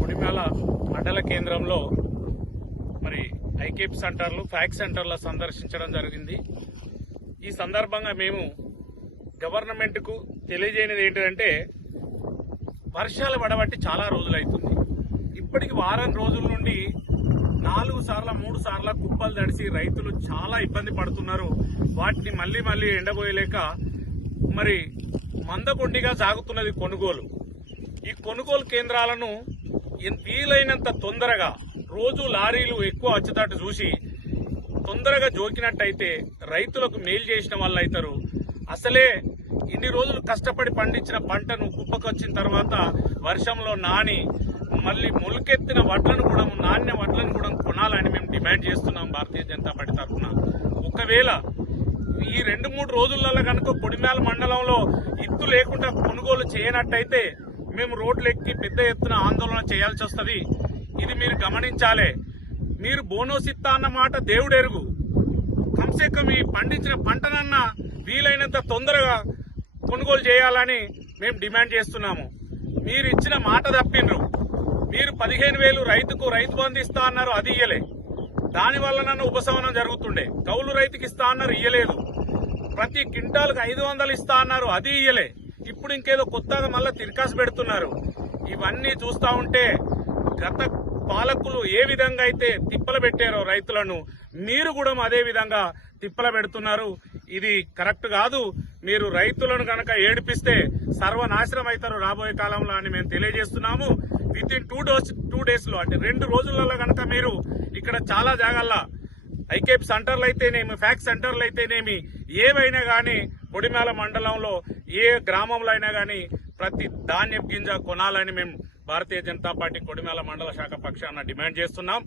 గుడిమేళ మండల కేంద్రంలో మరి ఐకేప్ సెంటర్లు ఫ్యాక్ సెంటర్లు సందర్శించడం జరిగింది. ఈ సందర్భంగా మేము గవర్నమెంట్కు తెలియజేయనిది ఏంటంటే వర్షాలు పడబట్టి చాలా రోజులైతుంది. ఇప్పటికి వారం రోజుల నుండి నాలుగు సార్ల మూడు సార్ల కుప్పలు తడిసి రైతులు చాలా ఇబ్బంది పడుతున్నారు. వాటిని మళ్ళీ మళ్ళీ ఎండబోయలేక మరి మందకొండిగా సాగుతున్నది కొనుగోలు. ఈ కొనుగోలు కేంద్రాలను వీలైనంత తొందరగా రోజు లారీలు ఎక్కువ వచ్చేటట్టు చూసి తొందరగా జోకినట్టయితే రైతులకు మేలు చేసిన వాళ్ళు అవుతారు అసలే ఇన్ని రోజులు కష్టపడి పండించిన పంటను కుప్పకొచ్చిన తర్వాత వర్షంలో నాని మళ్ళీ మొలకెత్తిన వడ్లను కూడా నాణ్య వడ్లను కూడా కొనాలని మేము డిమాండ్ చేస్తున్నాం భారతీయ జనతా పార్టీ తరఫున. ఒకవేళ ఈ రెండు మూడు రోజులలో కనుక పొడిమేల మండలంలో ఇత్తు లేకుండా కొనుగోలు చేయనట్టయితే మేము రోడ్లు ఎక్కి పెద్ద ఎత్తున ఆందోళన చేయాల్సి వస్తుంది. ఇది మీరు గమనించాలే. మీరు బోనస్ ఇస్తా అన్న మాట దేవుడెరుగు. కమ్సే కమ్ ఈ పండించిన పంటనన్నా వీలైనంత తొందరగా కొనుగోలు చేయాలని మేము డిమాండ్ చేస్తున్నాము. మీరు ఇచ్చిన మాట తప్పిండ్రు మీరు పదిహేను వేలు రైతుకు రైతు బంధు ఇస్తా అన్నారు అది ఇయ్యలే. దాని వల్ల నన్ను ఉపశమనం జరుగుతుండే. కౌలు రైతుకి ఇస్తా అన్నారు ఇయ్యలేదు. ప్రతి క్వింటాల్కి ఐదు వందలు ఇస్తా అన్నారు అది ఇయ్యలే. ఇప్పుడు ఇంకేదో కొత్తగా మళ్ళీ తిరకాసు పెడుతున్నారు. ఇవన్నీ చూస్తా ఉంటే గత పాలకులు ఏ విధంగా అయితే తిప్పలు పెట్టారో రైతులను మీరు కూడా అదే విధంగా తిప్పల పెడుతున్నారు. ఇది కరెక్ట్ కాదు. మీరు రైతులను కనుక ఏడిపిస్తే సర్వనాశనం అవుతారు రాబోయే కాలంలో అని మేము తెలియజేస్తున్నాము. With in two dose two డేస్లో అంటే రెండు రోజులలో కనుక మీరు ఇక్కడ చాలా జాగాల్లో ఐకేప్ సెంటర్లు అయితేనేమి ఫ్యాక్స్ సెంటర్లు అయితేనేమి ఏవైనా కానీ పొడిమేల మండలంలో ఏ గ్రామంలో అయినా కానీ ప్రతి ధాన్యం గింజ కొనాలని మేము భారతీయ జనతా పార్టీ కొడిమేల మండల శాఖ పక్షాన డిమాండ్ చేస్తున్నాం.